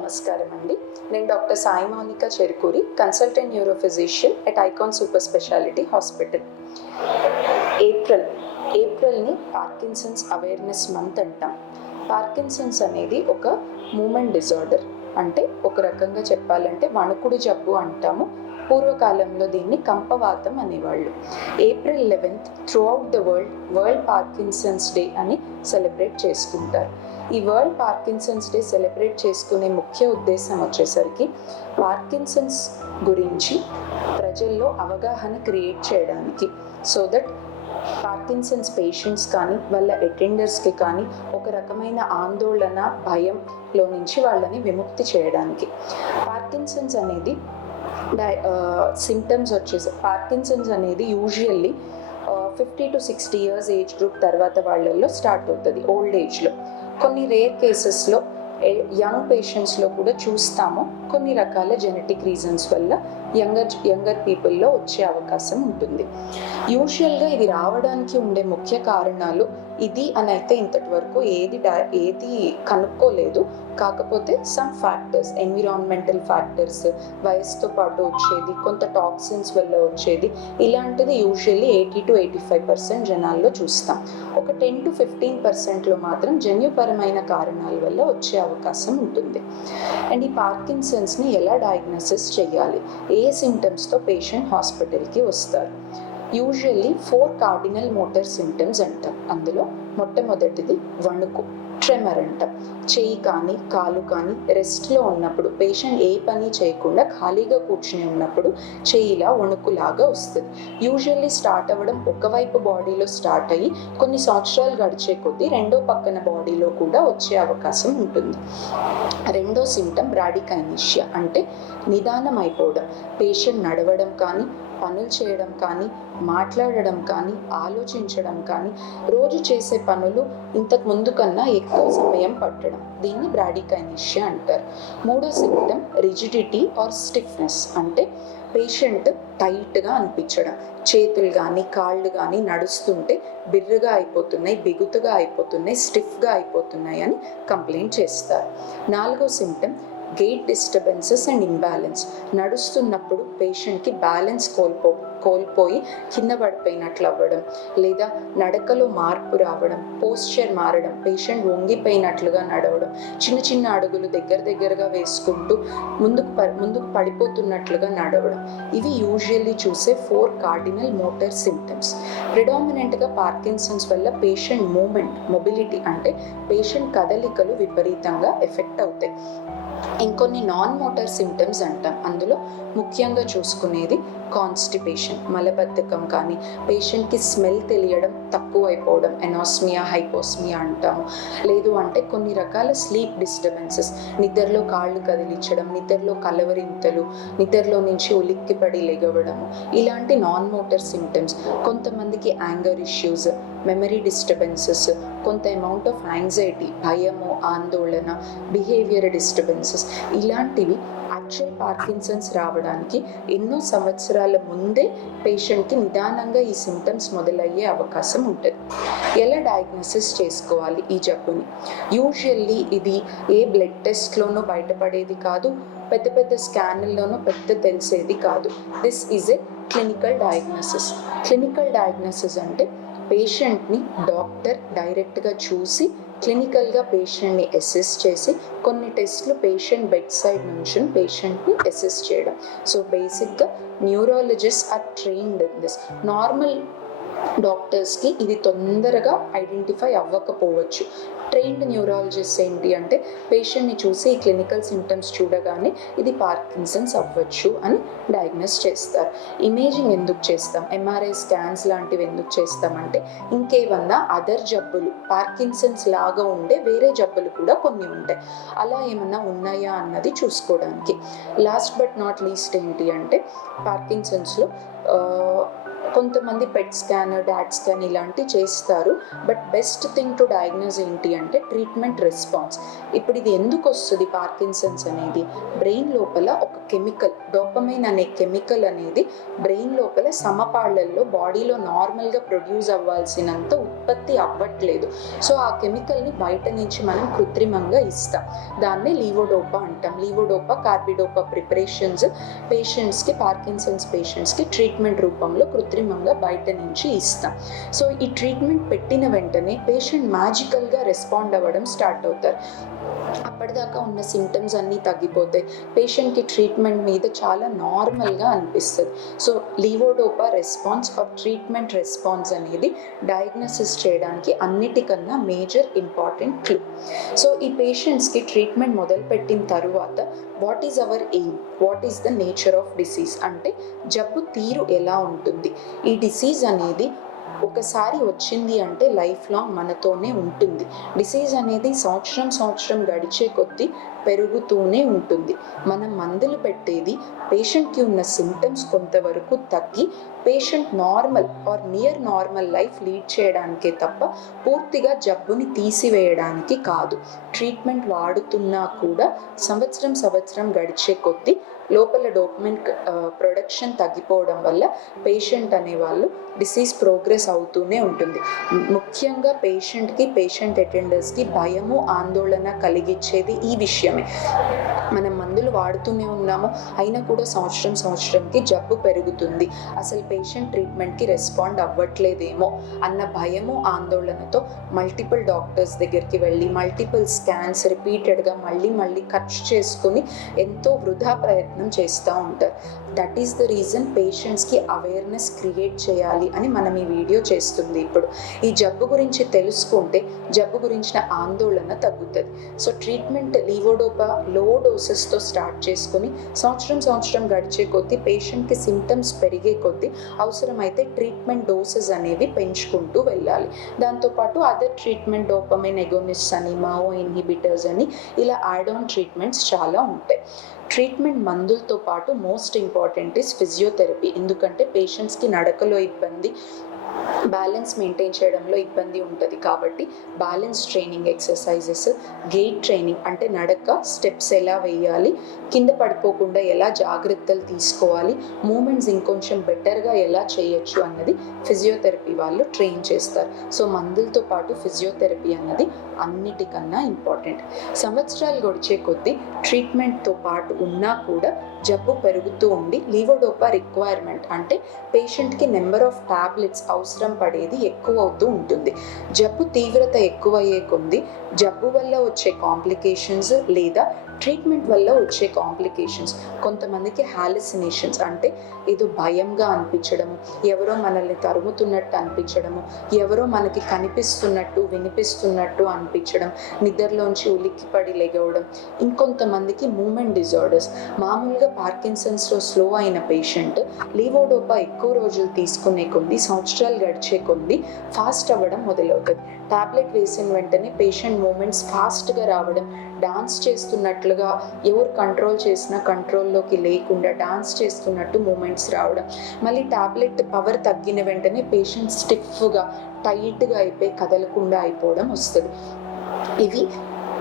నమస్కారం అండి నేను doctor Sai Mounika Cherukuri consultant neuro physician at Icon super speciality hospital. April ఏప్రిల్ని Parkinson's awareness month అంటాం. Parkinson's అనేది ఒక మూమెంట్ డిజార్డర్ అంటే ఒక రకంగా చెప్పాలంటే వణుకుడు జబ్బు అంటాము. పూర్వకాలంలో దీన్ని కంపవాతం అనేవాళ్ళు. April eleventh throughout the world world Parkinson's day అని సెలబ్రేట్ చేసుకుంటారు. ఈ వరల్డ్ పార్కిన్సన్స్ డే సెలబ్రేట్ చేసుకునే ముఖ్య ఉద్దేశం వచ్చేసరికి పార్కిన్సన్స్ గురించి ప్రజల్లో అవగాహన క్రియేట్ చేయడానికి. సో దట్ పార్కిన్సన్స్ పేషెంట్స్ కానీ వాళ్ళ అటెండర్స్కి కానీ ఒక రకమైన ఆందోళన భయంలో నుంచి వాళ్ళని విముక్తి చేయడానికి. పార్కిన్సన్స్ అనేది డై సిమ్టమ్స్ వచ్చేసి పార్కిన్సన్స్ అనేది usually fifty to sixty years age group తర్వాత వాళ్ళల్లో స్టార్ట్ అవుతుంది ఓల్డ్ ఏజ్లో కొన్ని రేర్ కేసెస్లో యంగ్ పేషెంట్స్లో కూడా చూస్తాము. కొన్ని రకాల జెనెటిక్ రీజన్స్ వల్ల యంగర్ యంగర్ పీపుల్లో వచ్చే అవకాశం ఉంటుంది. యూజువల్గా ఇది రావడానికి ఉండే ముఖ్య కారణాలు ఇది అని అయితే ఇంతటి వరకు ఏది ఏది కనుక్కోలేదు. కాకపోతే సమ్ ఫ్యాక్టర్స్ ఎన్విరాన్మెంటల్ ఫ్యాక్టర్స్ వయసుతో పాటు వచ్చేది కొంత టాక్సిన్స్ వల్ల వచ్చేది ఇలాంటిది usually eighty to eighty five percent జనాల్లో చూస్తాం. ఒక టెన్ టు ఫిఫ్టీన్ పర్సెంట్లో మాత్రం జన్యుపరమైన కారణాల వల్ల వచ్చే అవకాశం ఉంటుంది. అండ్ ఈ పార్కిన్సన్స్ని ఎలా డయాగ్నోసిస్ చేయాలి? ఏ ఏ సిమ్టమ్స్తో పేషెంట్ హాస్పిటల్కి వస్తారు? Usually four cardinal motor symptoms అంటాం. అందులో మొట్టమొదటిది వణుకు. ట్రెమర్ అంటాం చేయి కానీ కాలు కానీ రెస్ట్లో ఉన్నప్పుడు పేషెంట్ ఏ పని చేయకుండా ఖాళీగా కూర్చుని ఉన్నప్పుడు చేయిలా వణుకులాగా వస్తుంది. యూజువల్లీ స్టార్ట్ అవ్వడం ఒకవైపు బాడీలో స్టార్ట్ అయ్యి కొన్ని సంవత్సరాలు గడిచే కొద్దీ రెండో పక్కన బాడీలో కూడా వచ్చే అవకాశం ఉంటుంది. రెండో సిమ్టమ్ రాడికైనిషియా అంటే నిదానం అయిపోవడం పేషెంట్ నడవడం కానీ పనులు చేయడం కానీ మాట్లాడడం కానీ ఆలోచించడం కానీ రోజు చేసే పనులు ఇంతకు ముందు కన్నా ఎక్కువ సమయం పట్టడం. దీన్ని బ్రాడికైనిషియా అంటారు. మూడో సిమ్టమ్ రిజిడిటీ ఆర్ స్టిఫ్నెస్ అంటే పేషెంట్ టైట్గా అనిపించడం. చేతులు కానీ కాళ్ళు కానీ నడుస్తుంటే బిర్రుగా అయిపోతున్నాయి బిగుతుగా అయిపోతున్నాయి స్టిఫ్గా అయిపోతున్నాయి అని కంప్లైంట్ చేస్తారు. నాలుగో symptom gait disturbances and imbalance నడుస్తున్నప్పుడు పేషెంట్కి బ్యాలెన్స్ కోల్పో కోల్పోయి కింద పడిపోయినట్లు అవ్వడం లేదా నడకలో మార్పు రావడం పోస్చర్ మారడం పేషెంట్ వంగిపోయినట్లుగా నడవడం చిన్న చిన్న అడుగులు దగ్గర దగ్గరగా వేసుకుంటూ ముందుకు ప ముందుకు పడిపోతున్నట్లుగా నడవడం. ఇవి యూజువల్లీ చూసే ఫోర్ కార్డినల్ మోటార్ సిమ్టమ్స్ ప్రిడామినెంట్గా పార్కిన్సన్స్ వల్ల పేషెంట్ మూమెంట్ మొబిలిటీ అంటే పేషెంట్ కదలికలు విపరీతంగా ఎఫెక్ట్ అవుతాయి. ఇంకొన్ని నాన్ మోటార్ సిమ్టమ్స్ అంటాం. అందులో ముఖ్యంగా చూసుకునేది కాన్స్టిపేషన్ మలబద్ధకం కానీ పేషెంట్కి స్మెల్ తెలియడం తక్కువ అయిపోవడం ఎనాస్మియా హైపోస్మియా అంటాము. లేదు అంటే కొన్ని రకాల స్లీప్ డిస్టర్బెన్సెస్ నిద్రలో కాళ్ళు కదిలించడం నిద్రలో కలవరింతలు నిద్రలో నుంచి ఉలిక్కిపడి లెగవడము. ఇలాంటి నాన్ మోటార్ సిమ్టమ్స్ కొంతమందికి యాంగర్ ఇష్యూస్ మెమరీ డిస్టర్బెన్సెస్ కొంత అమౌంట్ ఆఫ్ యాంగ్జైటీ భయము ఆందోళన బిహేవియర్ డిస్టర్బెన్స్ పార్కిన్సన్స్ ఇలాంటివి యాక్చువల్ పార్కిన్సన్స్ రావడానికి ఎన్నో సంవత్సరాల ముందే పేషెంట్కి నిదానంగా ఈ సిమ్టమ్స్ మొదలయ్యే అవకాశం ఉంటుంది. ఎలా డయాగ్నోసిస్ చేసుకోవాలి ఈ జబ్బుని? యూజువల్లీ ఇది ఏ బ్లడ్ టెస్ట్లోనూ బయటపడేది కాదు పెద్ద పెద్ద స్కాన్లలోనూ పెద్ద తెలిసేది కాదు. This is a clinical diagnosis clinical diagnosis అంటే పేషెంట్ని డాక్టర్ డైరెక్ట్గా చూసి క్లినికల్గా పేషెంట్ని అసెస్ చేసి కొన్ని టెస్ట్లు పేషెంట్ బెడ్ సైడ్ నుంచి పేషెంట్ని అసెస్ చేయడం. సో బేసిక్గా neurologist are trained in this. Normal డాక్టర్స్కి ఇది తొందరగా ఐడెంటిఫై అవ్వకపోవచ్చు. ట్రైన్డ్ న్యూరాలజిస్ట్ ఏంటి అంటే పేషెంట్ని చూసి ఈ క్లినికల్ సిమ్టమ్స్ చూడగానే ఇది పార్కిన్సన్స్ అవ్వచ్చు అని డయాగ్నోస్ చేస్తారు. ఇమేజింగ్ ఎందుకు చేస్తాం? ఎంఆర్ఐ స్కాన్స్ లాంటివి ఎందుకు చేస్తామంటే ఇంకేమన్నా అదర్ జబ్బులు పార్కిన్సన్స్ లాగా ఉండే వేరే జబ్బులు కూడా కొన్ని ఉంటాయి. అలా ఏమన్నా ఉన్నాయా అన్నది చూసుకోవడానికి. లాస్ట్ బట్ నాట్ లీస్ట్ ఏంటి అంటే పార్కిన్సన్స్లో కొంతమంది పెట్ స్కాన్ డాట్ స్కాన్ ఇలాంటి చేస్తారు. But best thing to diagnose ఏంటి అంటే ట్రీట్మెంట్ రెస్పాన్స్. ఇప్పుడు ఇది ఎందుకు వస్తుంది పార్కిన్సన్స్ అనేది? బ్రెయిన్ లోపల ఒక కెమికల్ డోపమైన్ అనే కెమికల్ అనేది బ్రెయిన్ లోపల సమపాళ్ళల్లో బాడీలో నార్మల్గా ప్రొడ్యూస్ అవ్వాల్సినంత ఉత్పత్తి అవ్వట్లేదు. సో ఆ కెమికల్ని బయట నుంచి మనం కృత్రిమంగా ఇస్తాం. దాన్నే లీవోడోపా అంటాం. లీవోడోపా కార్బిడోపా ప్రిపరేషన్స్ పేషెంట్స్కి పార్కిన్సన్స్ పేషెంట్స్కి ట్రీట్మెంట్ రూపంలో కృత్రిమ కృత్రిమంగా బయట నుంచి ఇస్తాం. సో ఈ ట్రీట్మెంట్ పెట్టిన వెంటనే పేషెంట్ మ్యాజికల్గా రెస్పాండ్ అవ్వడం స్టార్ట్ అవుతారు. అప్పటిదాకా ఉన్న సిమ్టమ్స్ అన్నీ తగ్గిపోతాయి. పేషెంట్కి ట్రీట్మెంట్ మీద చాలా నార్మల్గా అనిపిస్తుంది. So levodopa response or treatment response అనేది డయాగ్నోసిస్ చేయడానికి అన్నిటికన్నా మేజర్ ఇంపార్టెంట్ క్లూ సో ఈ పేషెంట్స్కి ట్రీట్మెంట్ మొదలుపెట్టిన తర్వాత what is our aim what is the nature of disease అంటే జబ్బు తీరు ఎలా ఉంటుంది? ఈ డిసీజ్ అనేది ఒకసారి వచ్చింది అంటే లైఫ్ లాంగ్ మనతోనే ఉంటుంది. డిసీజ్ అనేది సంవత్సరం సంవత్సరం గడిచే కొద్దీ పెరుగుతూనే ఉంటుంది. మనం మందులు పెట్టేది పేషెంట్కి ఉన్న సిమ్టమ్స్ కొంతవరకు తగ్గి patient normal or near normal life lead చేయడానికే తప్ప పూర్తిగా జబ్బుని తీసివేయడానికి కాదు. ట్రీట్మెంట్ వాడుతున్నా కూడా సంవత్సరం సంవత్సరం గడిచే కొద్దీ లోపల డోపమిన్ ప్రొడక్షన్ తగ్గిపోవడం వల్ల పేషెంట్ అనేవాళ్ళు డిసీజ్ ప్రోగ్రెస్ అవుతూనే ఉంటుంది. ముఖ్యంగా పేషెంట్కి పేషెంట్ అటెండర్స్కి భయము ఆందోళన కలిగించేది ఈ విషయమే. మనం మందులు వాడుతూనే ఉన్నాము. అయినా కూడా సంవత్సరం సంవత్సరంకి జబ్బు పెరుగుతుంది. అసలు పేషెంట్ ట్రీట్మెంట్కి రెస్పాండ్ అవ్వట్లేదేమో అన్న భయము ఆందోళనతో మల్టిపుల్ డాక్టర్స్ దగ్గరికి వెళ్ళి మల్టిపుల్ స్కాన్స్ రిపీటెడ్గా మళ్ళీ మళ్ళీ ఖర్చు చేసుకుని ఎంతో వృధా ప్రయత్నం చేస్తూ ఉంటారు. దట్ ఈస్ ద రీజన్ పేషెంట్స్కి అవేర్నెస్ క్రియేట్ చేయాలి అని మనం ఈ వీడియో చేస్తుంది ఇప్పుడు. ఈ జబ్బు గురించి తెలుసుకుంటే జబ్బు గురించిన ఆందోళన తగ్గుతుంది. సో ట్రీట్మెంట్ లీవోడోపా లో డోసెస్తో స్టార్ట్ స్టార్ట్ చేసుకుని సంవత్సరం సంవత్సరం గడిచే కొద్దీ పేషెంట్కి సిమ్టమ్స్ పెరిగే కొద్దీ అవసరమైతే ట్రీట్మెంట్ డోసెస్ అనేవి పెంచుకుంటూ వెళ్ళాలి. దాంతోపాటు అదర్ ట్రీట్మెంట్ డోపమైన్ ఎగోనిస్ట్ అని మావో ఇన్హిబిటర్స్ అని ఇలా యాడ్ ఆన్ ట్రీట్మెంట్స్ చాలా ఉంటాయి. ట్రీట్మెంట్ మందులతో పాటు మోస్ట్ ఇంపార్టెంట్ ఇస్ ఫిజియోథెరపీ ఎందుకంటే పేషెంట్స్కి నడకలో ఇబ్బంది బ్యాలెన్స్ మెయింటైన్ చేయడంలో ఇబ్బంది ఉంటుంది కాబట్టి balance training exercises gait training అంటే నడక స్టెప్స్ ఎలా వేయాలి కింద పడిపోకుండా ఎలా జాగ్రత్తలు తీసుకోవాలి మూమెంట్స్ ఇంకొంచెం బెటర్గా ఎలా చేయొచ్చు అన్నది ఫిజియోథెరపీ వాళ్ళు ట్రైన్ చేస్తారు. సో మందులతో పాటు ఫిజియోథెరపీ అన్నది అన్నిటికన్నా ఇంపార్టెంట్ సంవత్సరాలు గడిచే కొద్దీ ట్రీట్మెంట్తో పాటు ఉన్నా కూడా జబ్బు పెరుగుతూ ఉండి లీవోడోపా రిక్వైర్మెంట్ అంటే పేషెంట్కి నెంబర్ ఆఫ్ టాబ్లెట్స్ అవసరం అవసరం పడేది ఎక్కువ అవుతూ ఉంటుంది. జబ్బు తీవ్రత ఎక్కువయ్యే కొంది జబ్బు వల్ల వచ్చే కాంప్లికేషన్స్ లేదా ట్రీట్మెంట్ వల్ల వచ్చే కాంప్లికేషన్స్. కొంతమందికి హాలిసినేషన్స్ అంటే ఏదో భయంగా అనిపించడము ఎవరో మనల్ని తరుముతున్నట్టు అనిపించడము ఎవరో మనకి కనిపిస్తున్నట్టు వినిపిస్తున్నట్టు అనిపించడం నిద్రలోంచి ఉలిక్కిపడి లెగవడం ఇంకొంతమందికి మూమెంట్ డిజార్డర్స్. మామూలుగా పార్కిన్సన్స్లో స్లో అయిన పేషెంట్ లీవోడోపా ఎక్కువ రోజులు తీసుకునే కొద్ది సంవత్సరాలు గడిచే కొద్ది ఫాస్ట్ అవ్వడం మొదలవుతుంది. టాబ్లెట్ వేసిన వెంటనే పేషెంట్ మూమెంట్స్ ఫాస్ట్గా రావడం డాన్స్ చేస్తున్నట్లుగా ఎవరు కంట్రోల్ చేసినా కంట్రోల్లోకి లేకుండా డాన్స్ చేస్తున్నట్టు మూమెంట్స్ రావడం. మళ్ళీ టాబ్లెట్ పవర్ తగ్గిన వెంటనే పేషెంట్ స్టిఫ్గా టైట్గా అయిపోయి కదలకుండా అయిపోవడం వస్తుంది. ఇవి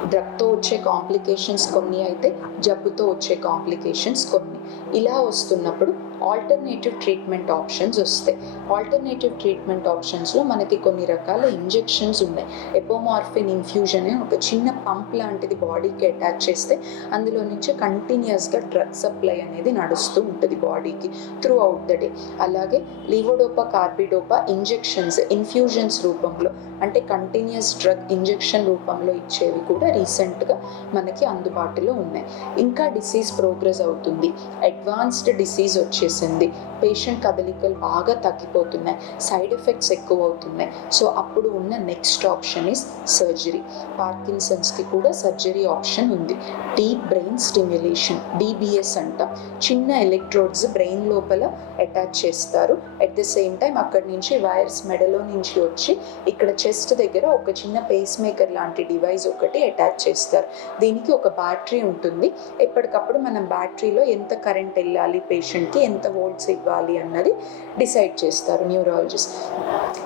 డ్రగ్తో వచ్చే కాంప్లికేషన్స్ కొన్ని అయితే జబ్బుతో వచ్చే కాంప్లికేషన్స్ కొన్ని. ఇలా వస్తున్నప్పుడు ఆల్టర్నేటివ్ ట్రీట్మెంట్ ఆప్షన్స్ వస్తాయి. ఆల్టర్నేటివ్ ట్రీట్మెంట్ ఆప్షన్స్లో మనకి కొన్ని రకాల ఇంజెక్షన్స్ ఉన్నాయి. ఎపోమార్ఫిన్ ఇన్ఫ్యూజన్ అని ఒక చిన్న పంప్ లాంటిది బాడీకి అటాచ్ చేస్తే అందులో నుంచి కంటిన్యూస్గా డ్రగ్ సప్లై అనేది నడుస్తూ ఉంటుంది బాడీకి త్రూ అవుట్ ద డే అలాగే లీవోడోపా కార్బిడోపా ఇంజెక్షన్స్ ఇన్ఫ్యూజన్స్ రూపంలో అంటే కంటిన్యూస్ డ్రగ్ ఇంజెక్షన్ రూపంలో ఇచ్చేవి కూడా రీసెంట్గా మనకి అందుబాటులో ఉన్నాయి. ఇంకా డిసీజ్ ప్రోగ్రెస్ అవుతుంది. అడ్వాన్స్డ్ డిసీజ్ వచ్చేసింది పేషెంట్ కదలికలు బాగా తగ్గిపోతున్నాయి. సైడ్ ఎఫెక్ట్స్ ఎక్కువ అవుతున్నాయి సో అప్పుడు ఉన్న నెక్స్ట్ ఆప్షన్ ఇస్ సర్జరీ. పార్కిన్సన్స్కి కూడా సర్జరీ ఆప్షన్ ఉంది. డీప్ బ్రెయిన్ స్టిమ్యులేషన్ డీబీఎస్ అంటాం. చిన్న ఎలక్ట్రోడ్స్ బ్రెయిన్ లోపల అటాచ్ చేస్తారు. అట్ ద సేమ్ టైం అక్కడి నుంచి వైర్స్ మెడలో నుంచి వచ్చి ఇక్కడ చెస్ట్ దగ్గర ఒక చిన్న పేస్ మేకర్ లాంటి డివైస్ ఒకటి అటాచ్ చేస్తారు. దీనికి ఒక బ్యాటరీ ఉంటుంది. ఎప్పటికప్పుడు మనం బ్యాటరీలో ఎంత కరెంట్ వెళ్ళాలి పేషెంట్కి ఎంత వోల్ట్స్ ఇవ్వాలి అన్నది డిసైడ్ చేస్తారు న్యూరాలజిస్ట్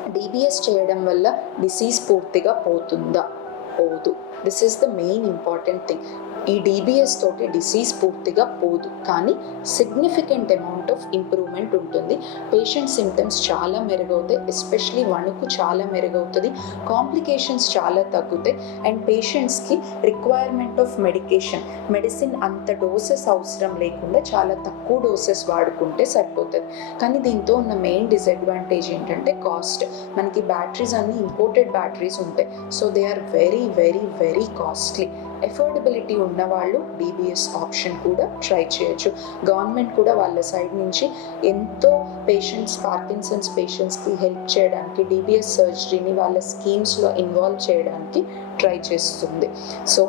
డిబిఎస్ చేయడం వల్ల డిసీజ్ పూర్తిగా పోతుందా? పోదు. This is the main important thing ఈ డిబిఎస్ తోటి డిసీజ్ పూర్తిగా పోదు. కానీ సిగ్నిఫికెంట్ అమౌంట్ ఆఫ్ ఇంప్రూవ్మెంట్ ఉంటుంది. పేషెంట్ సిమ్టమ్స్ చాలా మెరుగవుతాయి. ఎస్పెషలీ వణుకు చాలా మెరుగవుతుంది. కాంప్లికేషన్స్ చాలా తగ్గుతాయి. అండ్ పేషెంట్స్కి రిక్వైర్మెంట్ ఆఫ్ మెడికేషన్ మెడిసిన్ అంత డోసెస్ అవసరం లేకుండా చాలా తక్కువ డోసెస్ వాడుకుంటే సరిపోతుంది. కానీ దీంతో ఉన్న మెయిన్ డిసడ్వాంటేజ్ ఏంటంటే కాస్ట్ మనకి బ్యాటరీస్ అన్ని ఇంపోర్టెడ్ బ్యాటరీస్ ఉంటాయి. So they are very very very costly affordability ఉంటుంది ఉన్నవాళ్ళు బీబీఎస్ ఆప్షన్ కూడా ట్రై చేయొచ్చు. గవర్నమెంట్ కూడా వాళ్ళ సైడ్ నుంచి ఎంతో పేషెంట్స్ పార్కిన్సన్స్ పేషెంట్స్కి హెల్ప్ చేయడానికి డీబీఎస్ సర్జరీని వాళ్ళ స్కీమ్స్లో ఇన్వాల్వ్ చేయడానికి ట్రై చేస్తుంది. సో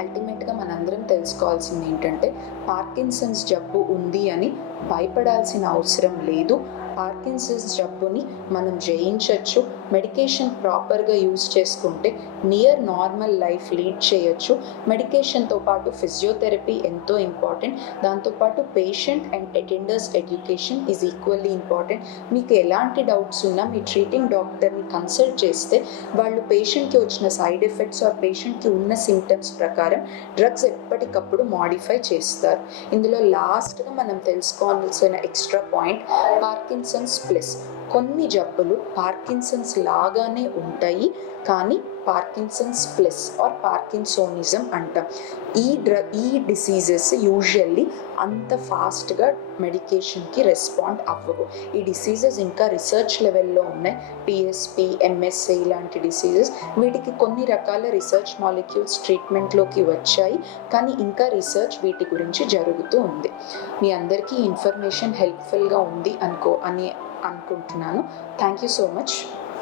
అల్టిమేట్గా మనందరం తెలుసుకోవాల్సింది ఏంటంటే పార్కిన్సన్స్ జబ్బు ఉంది అని భయపడాల్సిన అవసరం లేదు. పార్కిన్సన్స్ జబ్బుని మనం జయించవచ్చు మెడికేషన్ ప్రాపర్గా యూజ్ చేసుకుంటే నియర్ నార్మల్ లైఫ్ లీడ్ చేయొచ్చు. మెడికేషన్తో పాటు ఫిజియోథెరపీ ఎంతో ఇంపార్టెంట్ దాంతోపాటు patient and attenders education is equally important మీకు ఎలాంటి డౌట్స్ ఉన్నా మీ ట్రీటింగ్ డాక్టర్ని కన్సల్ట్ చేస్తే వాళ్ళు పేషెంట్కి వచ్చిన సైడ్ ఎఫెక్ట్స్ ఆర్ పేషెంట్కి ఉన్న సిమ్టమ్స్ ప్రకారం డ్రగ్స్ ఎప్పటికప్పుడు మాడిఫై చేస్తారు. ఇందులో లాస్ట్గా మనం తెలుసుకోవాల్సిన ఎక్స్ట్రా పాయింట్ పార్కిన్సన్స్ ప్లస్ కొన్ని జబ్బులు పార్కిన్సన్స్ లాగానే ఉంటాయి కానీ పార్కిన్సన్స్ ప్లస్ ఆర్ పార్కిన్సోనిజం అంటాం. ఈ డ్ర ఈ డిసీజెస్ యూజువల్లీ అంత ఫాస్ట్గా మెడికేషన్కి రెస్పాండ్ అవ్వవు. ఈ డిసీజెస్ ఇంకా రీసెర్చ్ లెవెల్లో ఉన్నాయి. పిఎస్పి ఎంఎస్ఏ ఇలాంటి డిసీజెస్. వీటికి కొన్ని రకాల రీసెర్చ్ మాలిక్యూల్స్ ట్రీట్మెంట్లోకి వచ్చాయి కానీ ఇంకా రీసెర్చ్ వీటి గురించి జరుగుతూ ఉంది. మీ అందరికీ ఇన్ఫర్మేషన్ హెల్ప్ఫుల్గా ఉంది అనుకో అని అనుకుంటున్నాను. Thank you so much